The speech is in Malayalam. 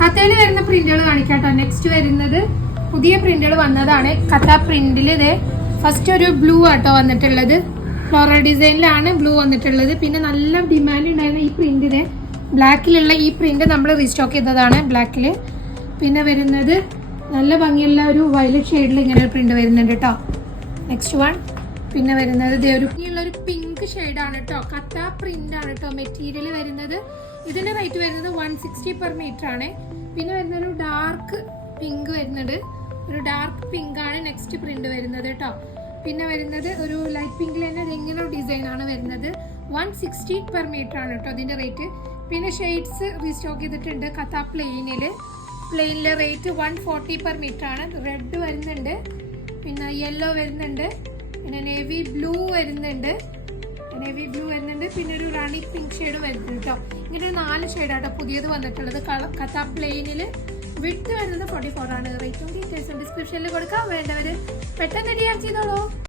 കഥയിൽ വരുന്ന പ്രിന്റുകൾ കാണിക്കാട്ടോ. നെക്സ്റ്റ് വരുന്നത് പുതിയ പ്രിന്റുകൾ വന്നതാണ്. കഥ പ്രിന്റിൽ ഇത് ഫസ്റ്റ് ഒരു ബ്ലൂ ആട്ടോ വന്നിട്ടുള്ളത്. ഫ്ലോറൽ ഡിസൈനിലാണ് ബ്ലൂ വന്നിട്ടുള്ളത്. പിന്നെ നല്ല ഡിമാൻഡ് ഉണ്ടായിരുന്ന ഈ പ്രിന്റിന് ബ്ലാക്കിലുള്ള ഈ പ്രിന്റ് നമ്മൾ റീസ്റ്റോക്ക് ചെയ്തതാണ് ബ്ലാക്കിൽ. പിന്നെ വരുന്നത് നല്ല ഭംഗിയുള്ള ഒരു വയലറ്റ് ഷെയ്ഡിൽ ഇങ്ങനെ ഒരു പ്രിന്റ് വരുന്നുണ്ട് കേട്ടോ. നെക്സ്റ്റ് വൺ പിന്നെ വരുന്നത് ഇതേ ഒരു പിങ്ക് ഷെയ്ഡാണ് കേട്ടോ. കഥ പ്രിന്റ് ആണ് കേട്ടോ മെറ്റീരിയൽ വരുന്നത്. ഇതിന്റെ റേറ്റ് വരുന്നത് 160 പെർ മീറ്റർ ആണ്. പിന്നെ വരുന്ന ഒരു ഡാർക്ക് പിങ്ക് വരുന്നുണ്ട്. ഒരു ഡാർക്ക് പിങ്ക് ആണ് നെക്സ്റ്റ് പ്രിന്റ് വരുന്നത് കേട്ടോ. പിന്നെ വരുന്നത് ഒരു ലൈറ്റ് പിങ്കിൽ തന്നെ ഇങ്ങനെ ഒരു ഡിസൈൻ ആണ് വരുന്നത്. 160 പെർ മീറ്റർ ആണ് കേട്ടോ ഇതിന്റെ റേറ്റ്. പിന്നെ ഷെയ്ഡ്സ് റീസ്റ്റോക്ക് ചെയ്തിട്ടുണ്ട്. കഥ പ്ലെയിനിലെ റേറ്റ് 140 പെർ മീറ്റർ ആണ്. റെഡ് വരുന്നുണ്ട്, പിന്നെ യെല്ലോ വരുന്നുണ്ട്, പിന്നെ നേവി ബ്ലൂ വരുന്നുണ്ട്, പിന്നെ ഒരു റാണി പിങ്ക് ഷെയ്ഡ് വരുന്നുണ്ട് കേട്ടോ. ഇങ്ങനെ ഒരു 4 ഷെയ്ഡാട്ടോ പുതിയത് വന്നിട്ടുള്ളത്. കഥ പ്ലെയിനിൽ വിഡ്ത്ത് വരുന്നത് 44 ആണ്. റേറ്റും ഡീറ്റെയിൽസും ഡിസ്ക്രിപ്ഷനിൽ കൊടുക്കാം. വേണ്ടവര് പെട്ടെന്ന് റെഡിയാക്കി ചെയ്തോളൂ.